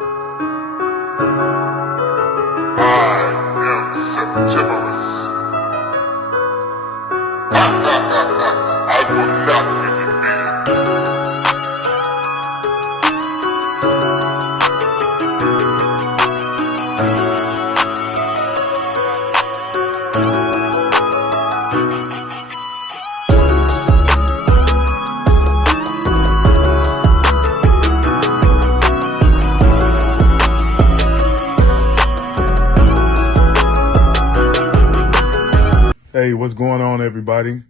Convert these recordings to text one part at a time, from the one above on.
I am Septimus. I will not be defeated. Hey, what's going on, everybody?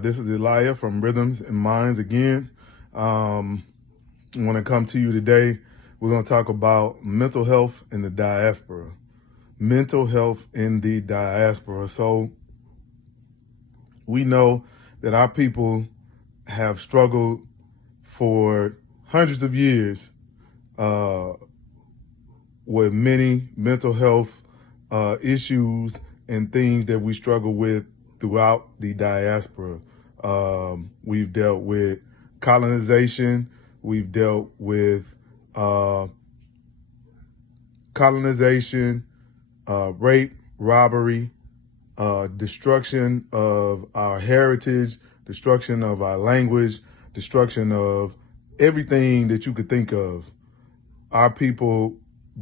This is Elijah from Rhythms and Minds again. When I come to you today, we're going to talk about mental health in the diaspora. Mental health in the diaspora. So we know that our people have struggled for hundreds of years with many mental health issues and things that we struggle with throughout the diaspora. We've dealt with colonization. We've dealt with rape, robbery, destruction of our heritage, destruction of our language, destruction of everything that you could think of. Our people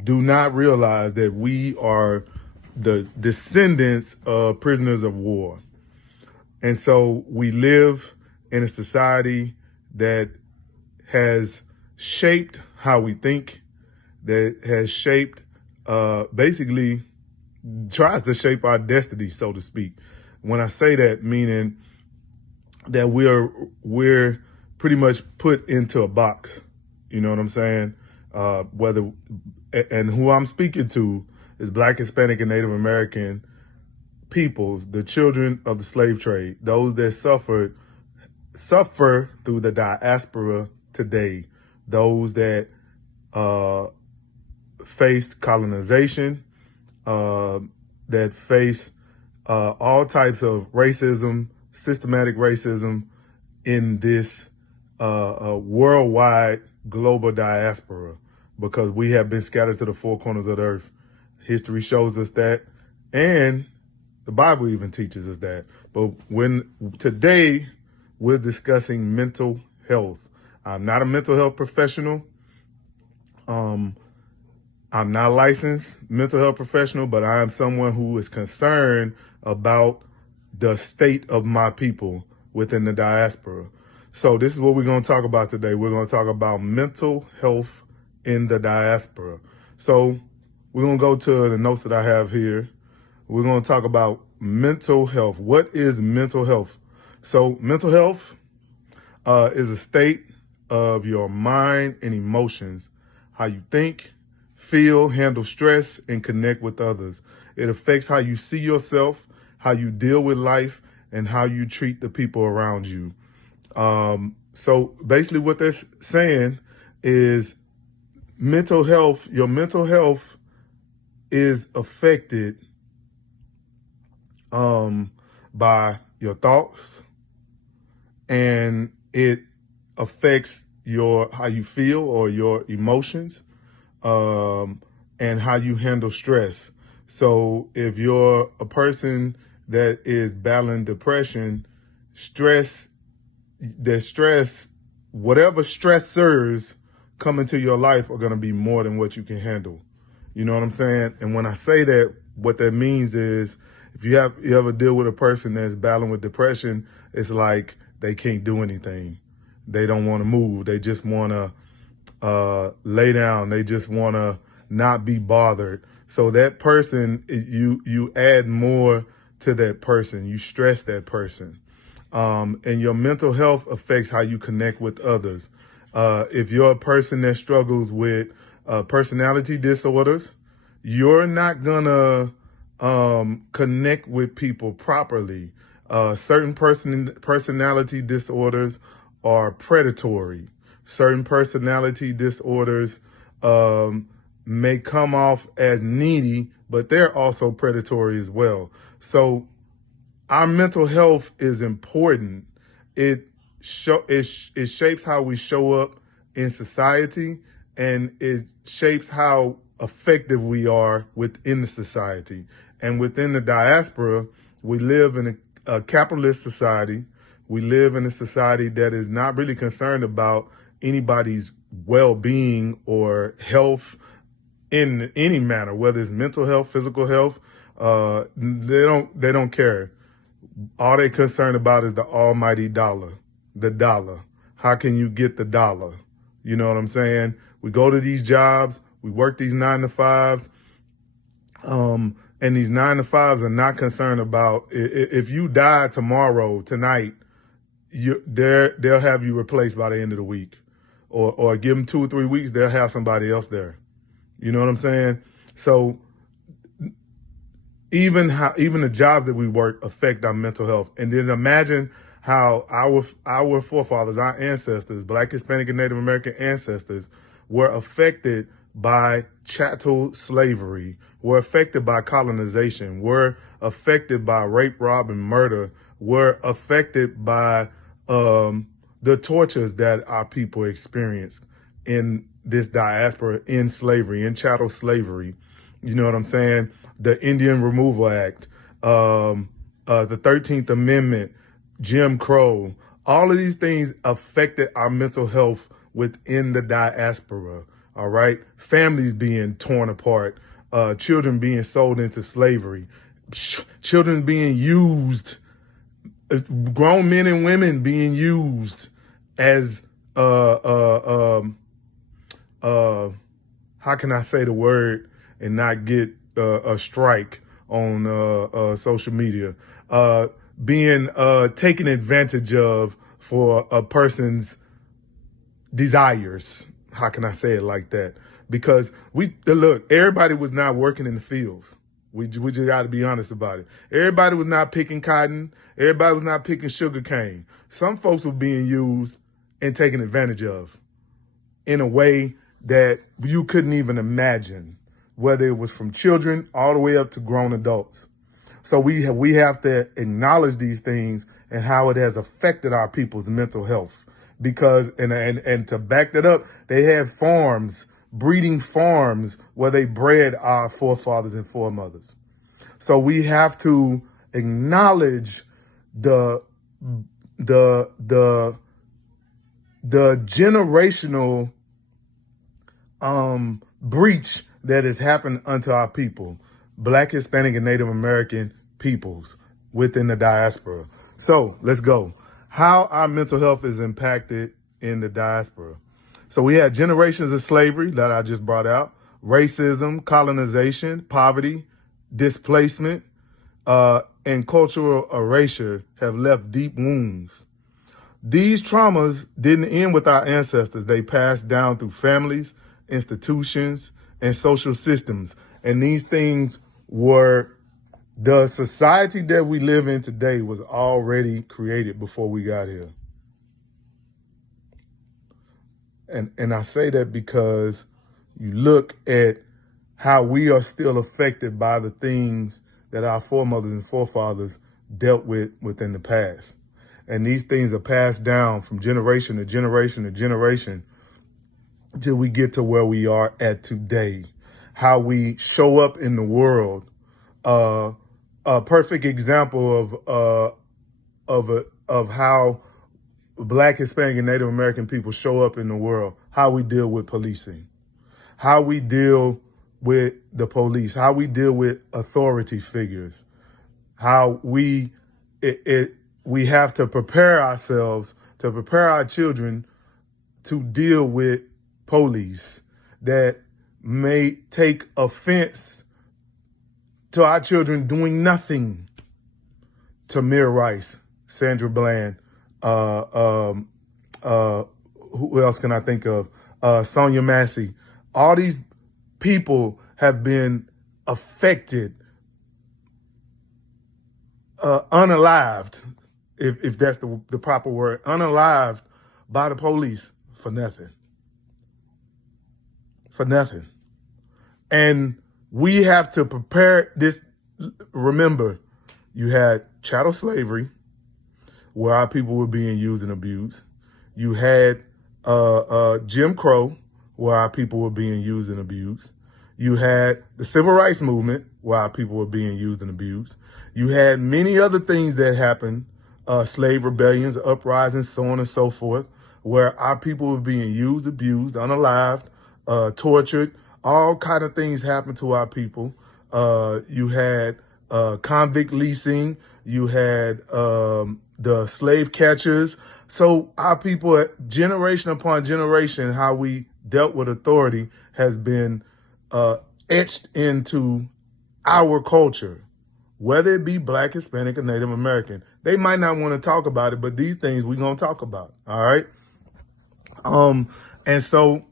do not realize that we are the descendants of prisoners of war. And so we live in a society that has shaped how we think, that has shaped, basically tries to shape our destiny, so to speak. When I say that, meaning that we're pretty much put into a box. You know what I'm saying? And who I'm speaking to is Black, Hispanic, and Native American peoples, the children of the slave trade, those that suffer through the diaspora today, those that faced colonization, that face all types of racism, systematic racism in this worldwide global diaspora, because we have been scattered to the four corners of the earth. History shows us that, and the Bible even teaches us that. But today we're discussing mental health. I'm not a mental health professional. I'm not a licensed mental health professional, but I am someone who is concerned about the state of my people within the diaspora. So this is what we're going to talk about today. We're going to talk about mental health in the diaspora. So we're going to go to the notes that I have here. We're going to talk about mental health. What is mental health? So mental health is a state of your mind and emotions, how you think, feel, handle stress, and connect with others. It affects how you see yourself, how you deal with life, and how you treat the people around you. So basically what they're saying is your mental health is affected by your thoughts, and it affects how you feel or your emotions, and how you handle stress. So if you're a person that is battling depression, whatever stressors come into your life are going to be more than what you can handle. You know what I'm saying? And when I say that, what that means is if you ever deal with a person that's battling with depression, it's like they can't do anything. They don't want to move. They just want to lay down. They just want to not be bothered. So that person, you add more to that person. You stress that person. And your mental health affects how you connect with others. If you're a person that struggles with personality disorders, you're not gonna connect with people properly. Certain personality disorders are predatory. Certain personality disorders may come off as needy, but they're also predatory as well. So our mental health is important. It shapes how we show up in society, and it shapes how effective we are within the society. And within the diaspora, we live in a capitalist society. We live in a society that is not really concerned about anybody's well-being or health in any manner, whether it's mental health, physical health. They don't care. All they're concerned about is the almighty dollar, the dollar. How can you get the dollar? You know what I'm saying? We go to these jobs, we work these 9-to-5s, and these 9-to-5s are not concerned about if you die tomorrow, tonight, they'll have you replaced by the end of the week, or give them 2 or 3 weeks, they'll have somebody else there. You know what I'm saying? So even the jobs that we work affect our mental health. And then imagine how our forefathers, our ancestors, Black, Hispanic, and Native American ancestors, were affected by chattel slavery, were affected by colonization, were affected by rape, rob, and murder, were affected by the tortures that our people experienced in this diaspora, in slavery, in chattel slavery. You know what I'm saying? The Indian Removal Act, the 13th Amendment, Jim Crow, all of these things affected our mental health within the diaspora, all right? Families being torn apart, children being sold into slavery, children being used, grown men and women being used as, how can I say the word and not get a strike on social media, being taken advantage of for a person's desires. How can I say it like that? Because look, everybody was not working in the fields. We just got to be honest about it. Everybody was not picking cotton. Everybody was not picking sugar cane. Some folks were being used and taken advantage of in a way that you couldn't even imagine, whether it was from children all the way up to grown adults. So we have to acknowledge these things and how it has affected our people's mental health. Because, and to back that up, they had farms, breeding farms, where they bred our forefathers and foremothers. So we have to acknowledge the generational breach that has happened unto our people, Black, Hispanic, and Native American peoples within the diaspora. So let's go. How our mental health is impacted in the diaspora. So we had generations of slavery that I just brought out, racism, colonization, poverty, displacement, and cultural erasure have left deep wounds. These traumas didn't end with our ancestors. They passed down through families, institutions, and social systems. And these things were, the society that we live in today was already created before we got here. And I say that because you look at how we are still affected by the things that our foremothers and forefathers dealt with within the past. And these things are passed down from generation to generation to generation till we get to where we are at today. How we show up in the world. A perfect example of how Black, Hispanic, and Native American people show up in the world. How we deal with policing. How we deal with the police. How we deal with authority figures. How we have to prepare ourselves, to prepare our children to deal with police that may take offense to our children doing nothing. Tamir Rice, Sandra Bland, who else can I think of? Sonia Massey. All these people have been affected, unalived, if that's the proper word, unalived by the police for nothing. For nothing. And we have to prepare this. Remember, you had chattel slavery, where our people were being used and abused. You had Jim Crow, where our people were being used and abused. You had the civil rights movement where our people were being used and abused. You had many other things that happened, slave rebellions, uprisings, so on and so forth, where our people were being used, abused, unalived, tortured. All kind of things happened to our people. You had convict leasing. You had the slave catchers. So our people, generation upon generation, how we dealt with authority has been etched into our culture, whether it be Black, Hispanic, or Native American. They might not want to talk about it, but these things we're going to talk about. All right. And so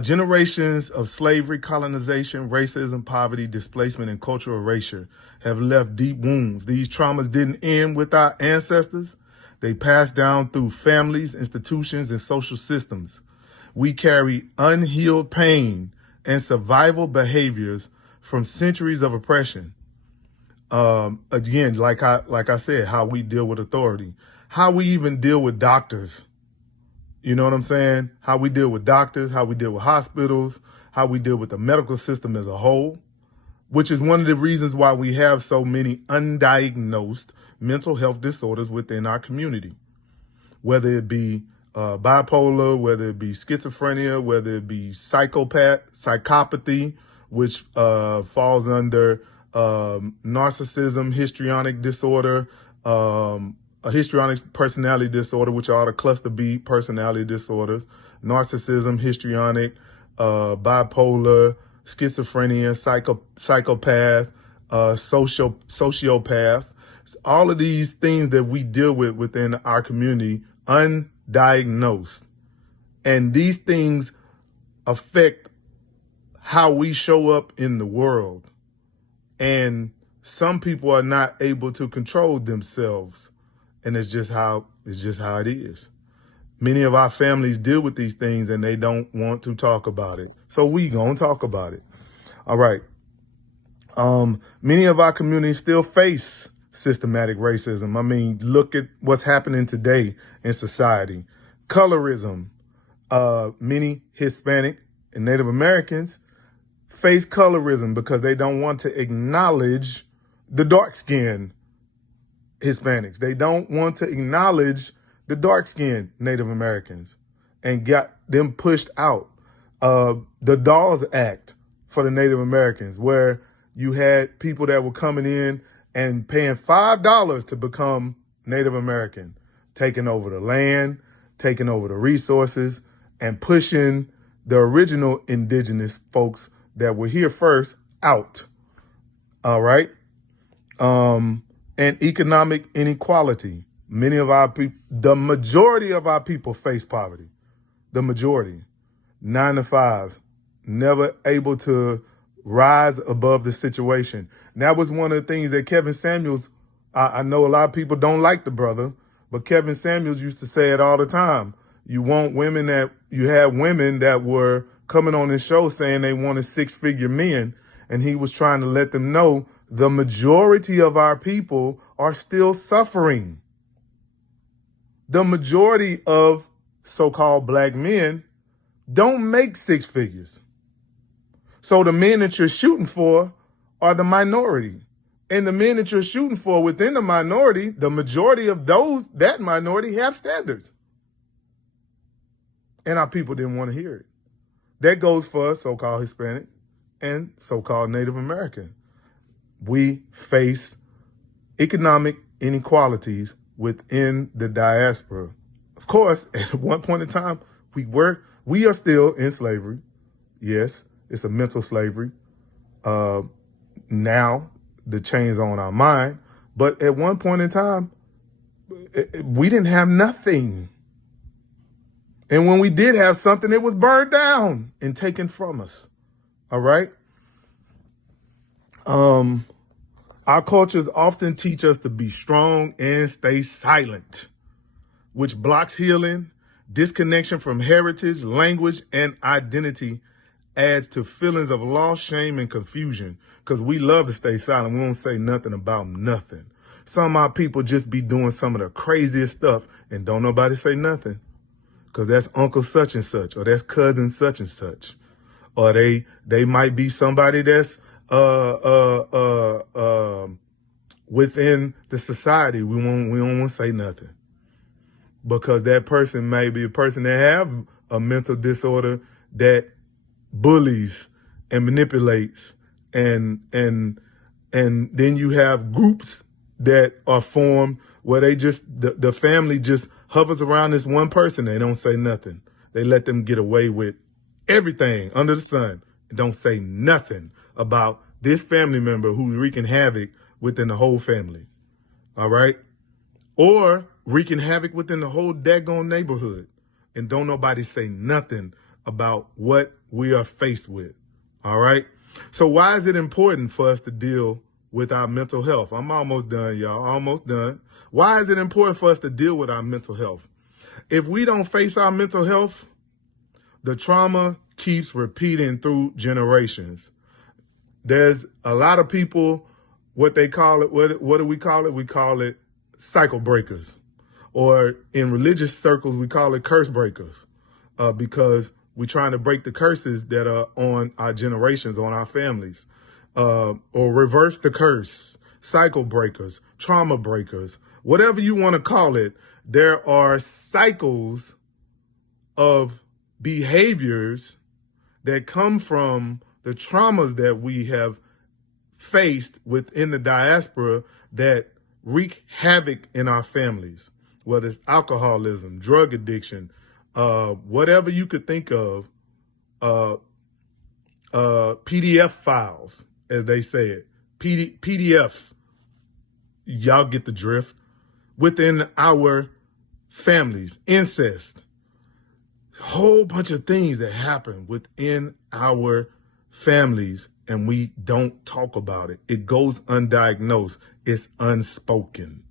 generations of slavery, colonization, racism, poverty, displacement, and cultural erasure have left deep wounds. These traumas didn't end with our ancestors. They passed down through families, institutions, and social systems. We carry unhealed pain and survival behaviors from centuries of oppression. Again, like I said, how we deal with authority, how we even deal with doctors. You know what I'm saying? How we deal with doctors, how we deal with hospitals, how we deal with the medical system as a whole, which is one of the reasons why we have so many undiagnosed mental health disorders within our community, whether it be bipolar, whether it be schizophrenia, whether it be psychopathy, which falls under narcissism, histrionic disorder, a histrionic personality disorder, which are the cluster B personality disorders, narcissism, histrionic, bipolar, schizophrenia, psychopath, sociopath. All of these things that we deal with within our community, undiagnosed. And these things affect how we show up in the world. And some people are not able to control themselves. And it's just how it is. Many of our families deal with these things and they don't want to talk about it. So we gonna talk about it. All right. Many of our communities still face systematic racism. I mean, look at what's happening today in society. Colorism. Many Hispanic and Native Americans face colorism because they don't want to acknowledge the dark-skinned Hispanics. They don't want to acknowledge the dark-skinned Native Americans and got them pushed out. The Dawes Act for the Native Americans, where you had people that were coming in and paying $5 to become Native American, taking over the land, taking over the resources, and pushing the original indigenous folks that were here first out. All right. And economic inequality. Many of our people, the majority of our people face poverty. The majority. 9 to 5, never able to rise above the situation. And that was one of the things that Kevin Samuels, I know a lot of people don't like the brother, but Kevin Samuels used to say it all the time. You had women that were coming on his show saying they wanted 6-figure men, and he was trying to let them know the majority of our people are still suffering. The majority of so-called black men don't make 6 figures. So the men that you're shooting for are the minority. And the men that you're shooting for within the minority, the majority of that minority have standards. And our people didn't want to hear it. That goes for so-called Hispanic and so-called Native American. We face economic inequalities within the diaspora. Of course, at one point in time, we are still in slavery. Yes, it's a mental slavery. Now the chains on our mind, but at one point in time, we didn't have nothing. And when we did have something, it was burned down and taken from us. All right. Our cultures often teach us to be strong and stay silent, which blocks healing. Disconnection from heritage, language, and identity adds to feelings of loss, shame, and confusion, because we love to stay silent. We won't say nothing about nothing. Some of our people just be doing some of the craziest stuff and don't nobody say nothing, because that's uncle such and such, or that's cousin such and such, or they might be somebody that's within the society. We don't want to say nothing, because that person may be a person that have a mental disorder that bullies and manipulates, and then you have groups that are formed where they just the family just hovers around this one person. They don't say nothing. They let them get away with everything under the sun and don't say nothing about this family member who's wreaking havoc within the whole family. All right? Or wreaking havoc within the whole daggone neighborhood, and don't nobody say nothing about what we are faced with. All right? So why is it important for us to deal with our mental health? I'm almost done, y'all. Almost done. Why is it important for us to deal with our mental health? If we don't face our mental health, the trauma keeps repeating through generations. There's a lot of people, what they call it, what do we call it? We call it cycle breakers. Or in religious circles, we call it curse breakers, because we're trying to break the curses that are on our generations, on our families, or reverse the curse. Cycle breakers, trauma breakers, whatever you want to call it. There are cycles of behaviors that come from the traumas that we have faced within the diaspora that wreak havoc in our families, whether it's alcoholism, drug addiction, whatever you could think of, PDF files, as they say it, PDF, y'all get the drift, within our families, incest, whole bunch of things that happen within our families, and we don't talk about it. It goes undiagnosed. It's unspoken.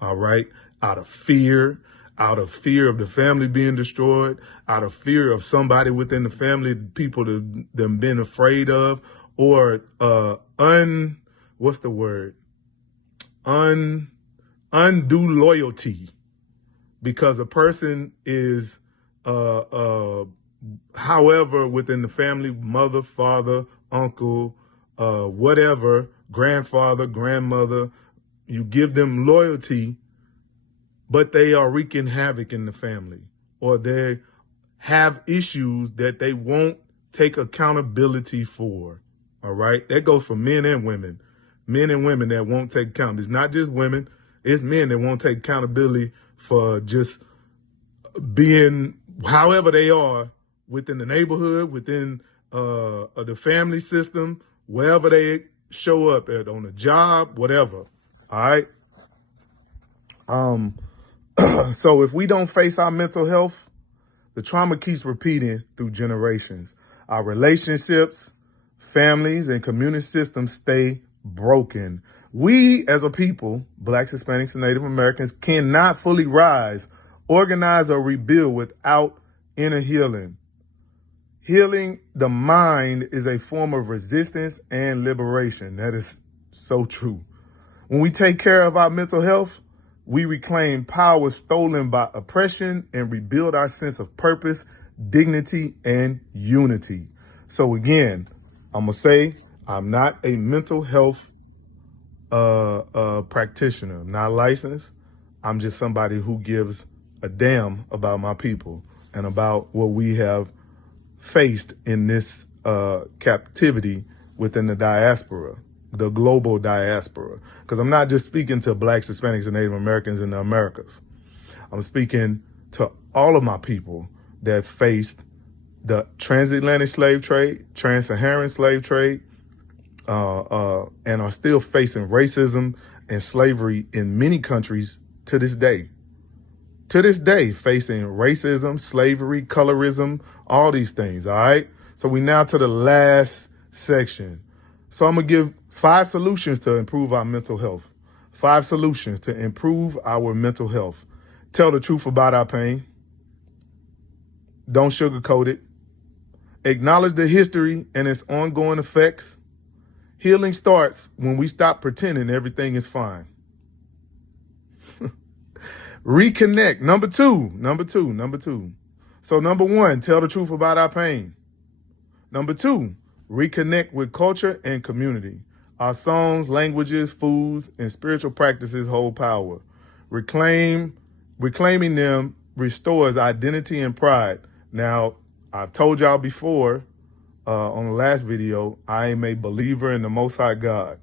All right? Out of fear of the family being destroyed, out of fear of somebody within the family, people that them been afraid of, or undue loyalty, because a person is however within the family, mother, father, uncle, whatever, grandfather, grandmother, you give them loyalty, but they are wreaking havoc in the family, or they have issues that they won't take accountability for. All right? That goes for men and women. Men and women that won't take account. It's not just women. It's men that won't take accountability for just being however they are within the neighborhood, within the family system, wherever they show up at, on a job, whatever. All right? So if we don't face our mental health, the trauma keeps repeating through generations. Our relationships, families, and community systems stay broken. We as a people, Blacks, Hispanics, and Native Americans, cannot fully rise, organize, or rebuild without inner healing. Healing the mind is a form of resistance and liberation. That is so true. When we take care of our mental health, we reclaim power stolen by oppression and rebuild our sense of purpose, dignity, and unity. So again, I'm going to say I'm not a mental health practitioner. I'm not licensed. I'm just somebody who gives a damn about my people and about what we have faced in this captivity within the diaspora, the global diaspora. Because I'm not just speaking to Blacks, Hispanics, and Native Americans in the Americas. I'm speaking to all of my people that faced the transatlantic slave trade, trans-Saharan slave trade, and are still facing racism and slavery in many countries to this day. To this day, facing racism, slavery, colorism, all these things, all right? So we now to the last section. So I'm going to give 5 solutions to improve our mental health. 5 solutions to improve our mental health. Tell the truth about our pain. Don't sugarcoat it. Acknowledge the history and its ongoing effects. Healing starts when we stop pretending everything is fine. Reconnect. Number two. So number one, tell the truth about our pain. Number two, reconnect with culture and community. Our songs, languages, foods, and spiritual practices hold power. Reclaiming them restores identity and pride. Now, I've told y'all before on the last video, I am a believer in the Most High God.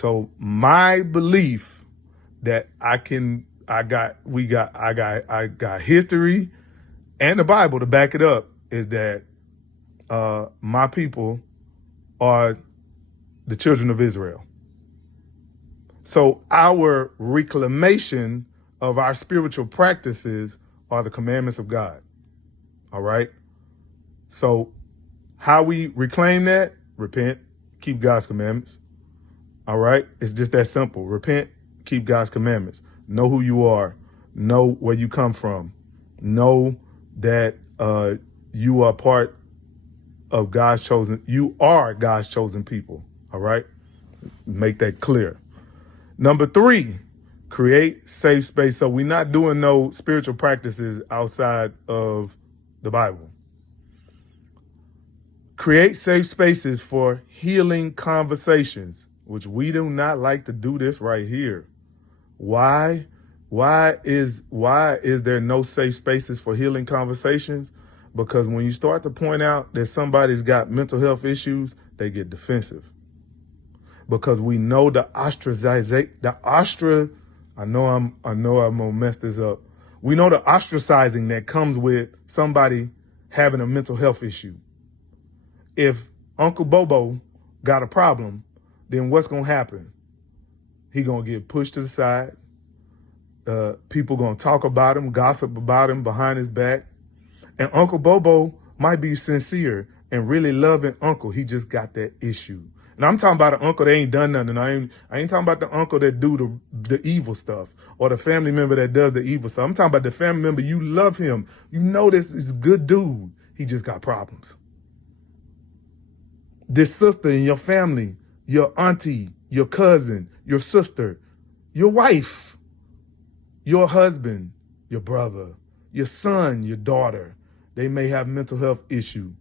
So my belief that I got history and the Bible to back it up is that my people are the children of Israel. So our reclamation of our spiritual practices are the commandments of God. All right. So how we reclaim that? Repent, keep God's commandments. All right. It's just that simple. Repent, keep God's commandments. Know who you are. Know where you come from. Know that you are part of God's chosen. You are God's chosen people. All right. Make that clear. Number three, create safe space. So we're not doing no spiritual practices outside of the Bible. Create safe spaces for healing conversations, which we do not like to do this right here. Why? Why is there no safe spaces for healing conversations? Because when you start to point out that somebody's got mental health issues, they get defensive. Because we know I know I'm gonna mess this up. We know the ostracizing that comes with somebody having a mental health issue. If Uncle Bobo got a problem, then what's gonna happen? He gonna get pushed to the side. People gonna talk about him, gossip about him behind his back. And Uncle Bobo might be sincere and really loving Uncle. He just got that issue. And I'm talking about an uncle that ain't done nothing. I ain't talking about the uncle that do the evil stuff or the family member that does the evil stuff. I'm talking about the family member. You love him. You know this is a good dude. He just got problems. This sister in your family, your auntie, your cousin, your sister, your wife, your husband, your brother, your son, your daughter, they may have mental health issue.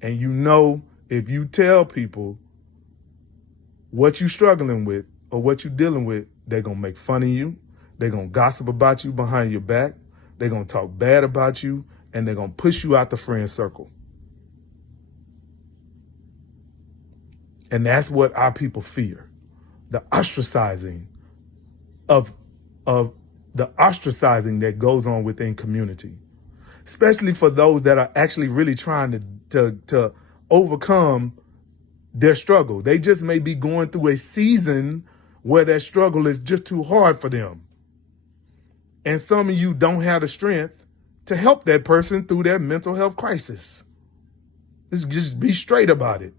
And you know, if you tell people what you're struggling with or what you're dealing with, they're going to make fun of you. They're going to gossip about you behind your back. They're going to talk bad about you, and they're going to push you out the friend circle. And that's what our people fear. The ostracizing that goes on within community, especially for those that are actually really trying to overcome their struggle. They just may be going through a season where their struggle is just too hard for them. And some of you don't have the strength to help that person through their mental health crisis. Let's just be straight about it.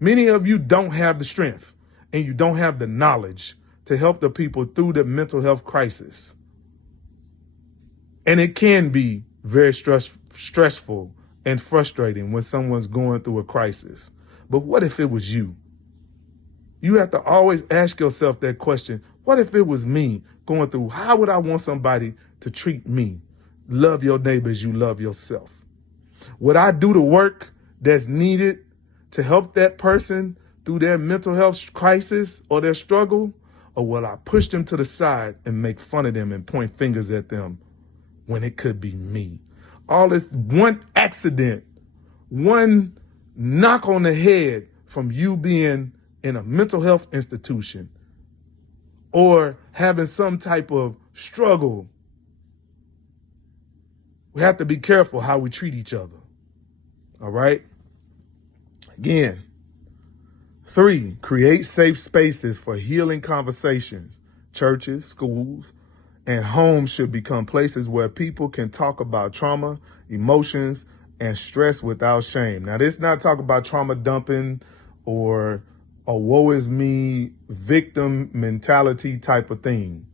Many of you don't have the strength and you don't have the knowledge to help the people through the mental health crisis. And it can be very stressful and frustrating when someone's going through a crisis. But what if it was you? You have to always ask yourself that question. What if it was me going through? How would I want somebody to treat me? Love your neighbor as you love yourself. Would I do the work that's needed to help that person through their mental health crisis or their struggle? Or will I push them to the side and make fun of them and point fingers at them when it could be me? All this one accident, one knock on the head from you being in a mental health institution or having some type of struggle. We have to be careful how we treat each other. All right? Again, 3, create safe spaces for healing conversations. Churches, schools, and homes should become places where people can talk about trauma, emotions, and stress without shame. Now, this is not talking about trauma dumping or a woe is me victim mentality type of thing.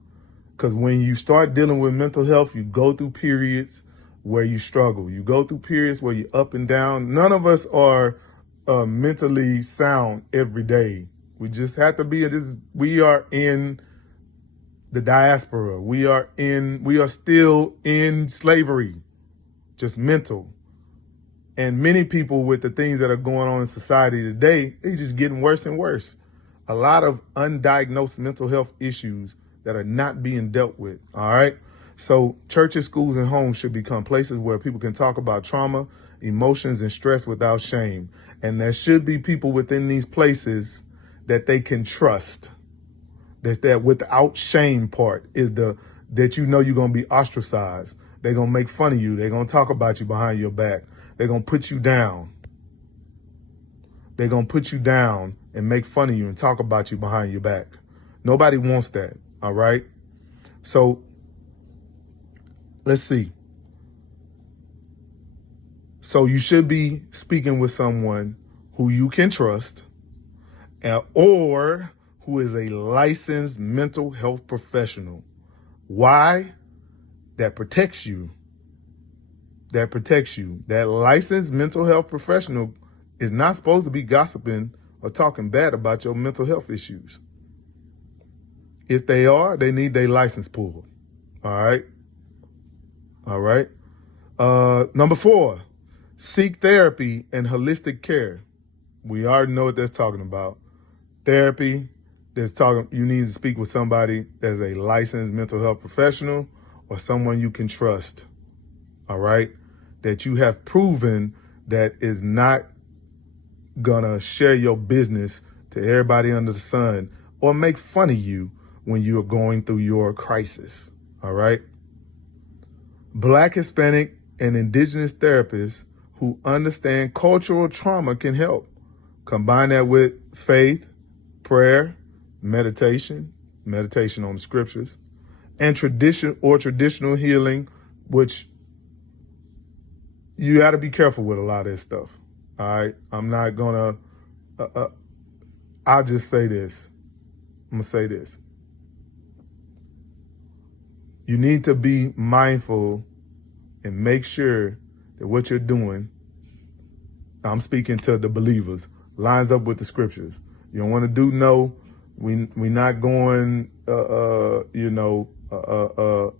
Because when you start dealing with mental health, you go through periods where you struggle. You go through periods where you're up and down. None of us are mentally sound every day. We just have to be. We are in the diaspora. We are still in slavery. just mental. And many people with the things that are going on in society today, they're just getting worse and worse. A lot of undiagnosed mental health issues that are not being dealt with, all right? So churches, schools, and homes should become places where people can talk about trauma, emotions, and stress without shame. And there should be people within these places that they can trust. That without shame part is that you know you're going to be ostracized. They're going to make fun of you. They're going to talk about you behind your back. They're going to put you down. They're going to put you down and make fun of you and talk about you behind your back. Nobody wants that, all right? So let's see. So you should be speaking with someone who you can trust or who is a licensed mental health professional. Why? That protects you. That protects you. That licensed mental health professional is not supposed to be gossiping or talking bad about your mental health issues. If they are, they need their license pulled. All right? All right? Number 4, seek therapy and holistic care. We already know what that's talking about. Therapy, you need to speak with somebody that's a licensed mental health professional or someone you can trust. All right? That you have proven that is not gonna share your business to everybody under the sun or make fun of you when you are going through your crisis. All right? Black, Hispanic, and indigenous therapists who understand cultural trauma can help. Combine that with faith, prayer, meditation on the scriptures, and traditional healing, which you got to be careful with a lot of this stuff. All right, I'm not gonna. I'll just say this. I'm gonna say this. You need to be mindful and make sure that what you're doing, I'm speaking to the believers, lines up with the scriptures. You don't want to do no. We're not going.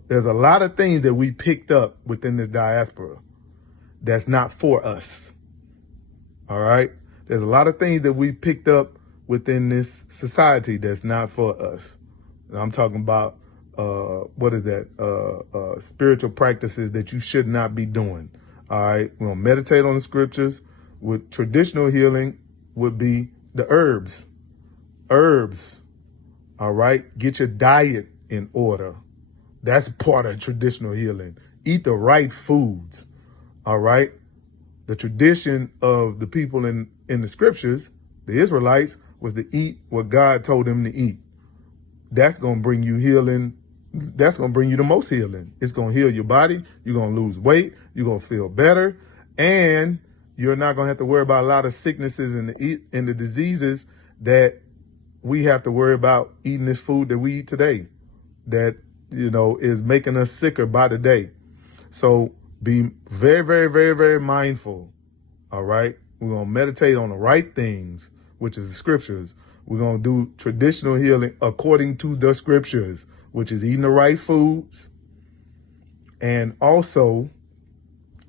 There's a lot of things that we picked up within this diaspora that's not for us. All right? There's a lot of things that we picked up within this society that's not for us. And I'm talking about, spiritual practices that you should not be doing. All right? We're going to meditate on the scriptures. With traditional healing would be the herbs. Herbs. All right? Get your diet in order. That's part of traditional healing. Eat the right foods. All right. The tradition of the people in the scriptures, the Israelites, was to eat what God told them to eat. That's going to bring you healing. That's going to bring you the most healing. It's going to heal your body. You're going to lose weight. You're going to feel better. And you're not going to have to worry about a lot of sicknesses and the diseases that we have to worry about eating this food that we eat today that, is making us sicker by the day. So be very, very, very, very mindful. All right. We're going to meditate on the right things, which is the scriptures. We're going to do traditional healing according to the scriptures, which is eating the right foods and also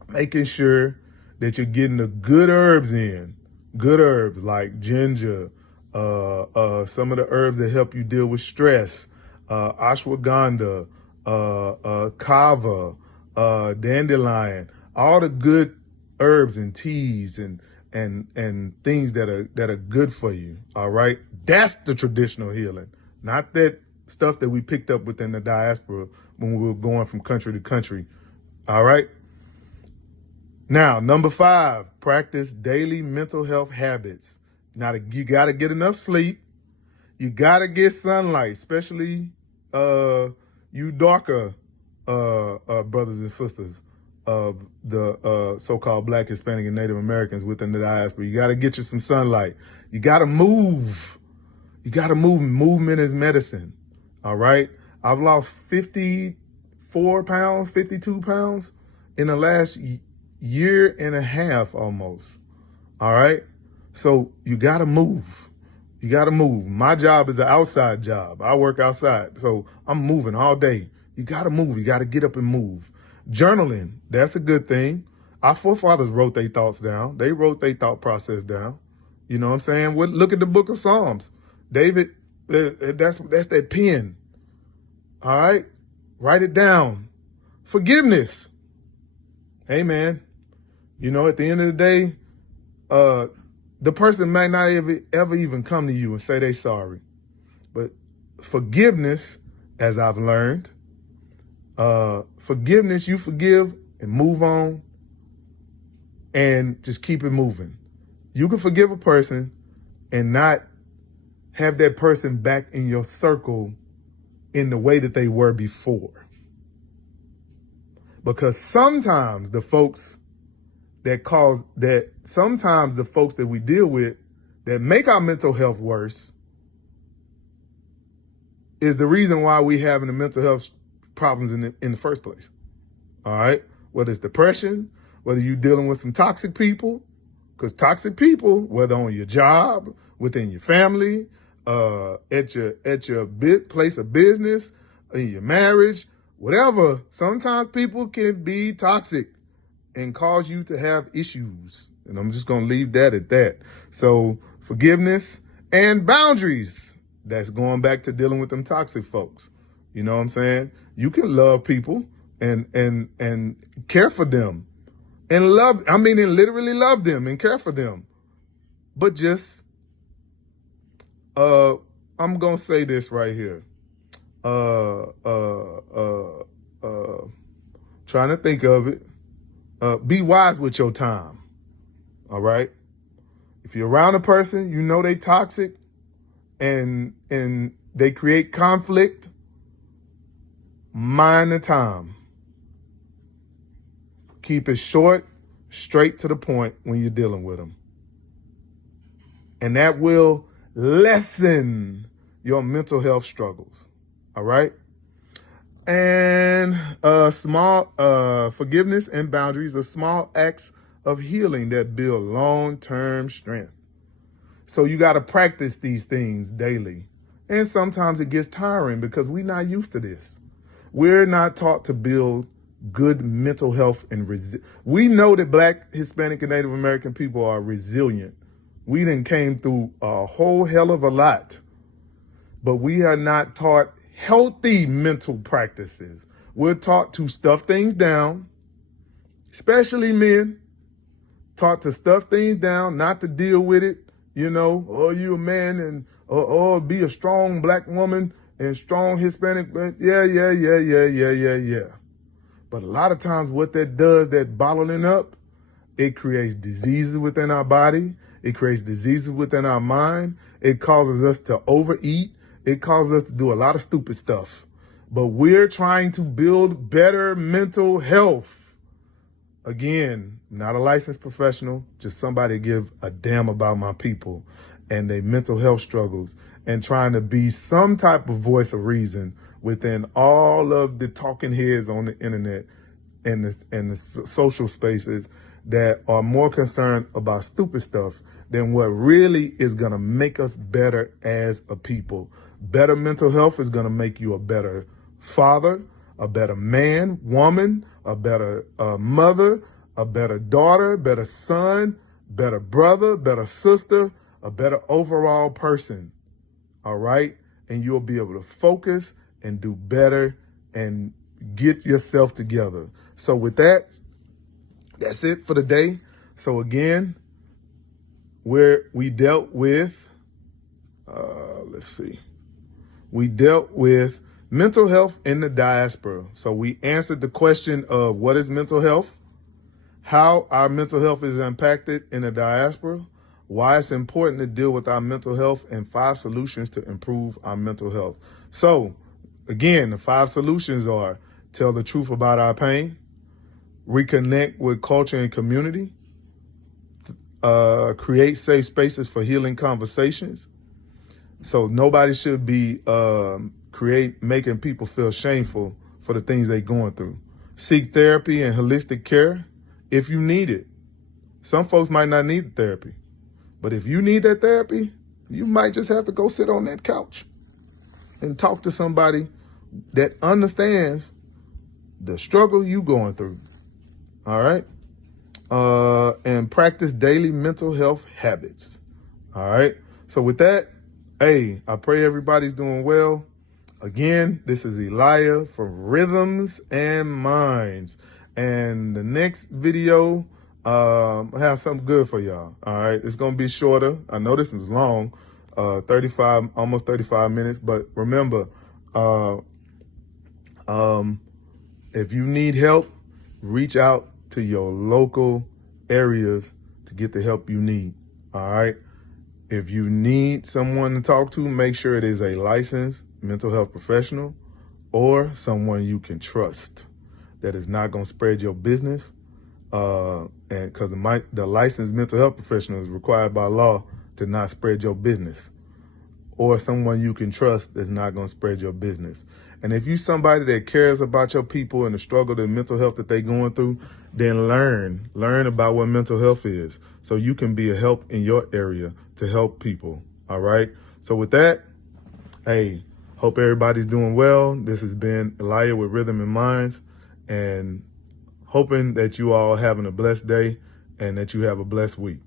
making sure that you're getting the good herbs in. Good herbs like ginger, some of the herbs that help you deal with stress, ashwagandha, kava, dandelion, all the good herbs and teas and things that are good for you. All right. That's the traditional healing, not that stuff that we picked up within the diaspora when we were going from country to country. All right. Now, number 5, practice daily mental health habits. Now, you got to get enough sleep. You got to get sunlight, especially you darker brothers and sisters of the so-called Black, Hispanic, and Native Americans within the diaspora. You got to get you some sunlight. You got to move. You got to move. Movement is medicine. All right. I've lost 54 pounds, 52 pounds in the last year and a half almost. All right. So you got to move. You got to move. My job is an outside job. I work outside. So I'm moving all day. You got to move. You got to get up and move. Journaling, that's a good thing. Our forefathers wrote their thoughts down. They wrote their thought process down. You know what I'm saying? Look at the book of Psalms. David, that's that pen. All right? Write it down. Forgiveness. Hey, man. You know, at the end of the day, the person might not ever even come to you and say they sorry. But forgiveness, as I've learned, forgiveness, you forgive and move on and just keep it moving. You can forgive a person and not have that person back in your circle in the way that they were before. Because sometimes the folks sometimes the folks that we deal with that make our mental health worse is the reason why we having the mental health problems in the first place. All right? Whether it's depression, whether you're dealing with some toxic people, because toxic people, whether on your job, within your family, at your place of business, in your marriage, whatever, sometimes people can be toxic and cause you to have issues. And I'm just going to leave that at that. So forgiveness and boundaries. That's going back to dealing with them toxic folks. You know what I'm saying? You can love people and care for them and literally love them and care for them. But just, I'm going to say this right here. Trying to think of it. Be wise with your time. All right. If you're around a person, you know they toxic and they create conflict, mind the time. Keep it short, straight to the point when you're dealing with them. And that will lessen your mental health struggles. All right. And small forgiveness and boundaries are small acts of healing that build long-term strength. So you got to practice these things daily. And sometimes it gets tiring because we're not used to this. We're not taught to build good mental health and we know that Black, Hispanic, and Native American people are resilient. We done came through a whole hell of a lot, but we are not taught healthy mental practices. We're taught to stuff things down, especially men, taught to stuff things down, not to deal with it. You know, oh, you a man and or be a strong Black woman and strong Hispanic. Yeah. But a lot of times what that does, that bottling up, it creates diseases within our body. It creates diseases within our mind. It causes us to overeat. It causes us to do a lot of stupid stuff. But we're trying to build better mental health. Again, not a licensed professional, just somebody give a damn about my people and their mental health struggles and trying to be some type of voice of reason within all of the talking heads on the internet and the social spaces that are more concerned about stupid stuff than what really is going to make us better as a people. Better mental health is going to make you a better father, a better man, woman, a better mother, a better daughter, better son, better brother, better sister, a better overall person. All right? And you'll be able to focus and do better and get yourself together. So with that, that's it for the day. So again, we dealt with, we dealt with mental health in the diaspora. So we answered the question of what is mental health, how our mental health is impacted in the diaspora, why it's important to deal with our mental health, and 5 solutions to improve our mental health. So again, the 5 solutions are: tell the truth about our pain, reconnect with culture and community, create safe spaces for healing conversations. So nobody should be making people feel shameful for the things they're going through. Seek therapy and holistic care if you need it. Some folks might not need therapy, but if you need that therapy, you might just have to go sit on that couch and talk to somebody that understands the struggle you going through. All right. And practice daily mental health habits. All right. So with that, hey, I pray everybody's doing well. Again, this is Elijah from Rhythms and Minds. And the next video, I have something good for y'all. All right. It's going to be shorter. I know this is long, almost 35 minutes. But remember, if you need help, reach out to your local areas to get the help you need. All right. If you need someone to talk to, make sure it is a licensed mental health professional or someone you can trust that is not going to spread your business. And because the licensed mental health professional is required by law to not spread your business, or someone you can trust that's not going to spread your business. And if you somebody that cares about your people and the struggle, the mental health that they're going through, then learn about what mental health is so you can be a help in your area to help people. All right. So with that, hey, hope everybody's doing well. This has been Elijah with Rhythm and Minds, and hoping that you all having a blessed day and that you have a blessed week.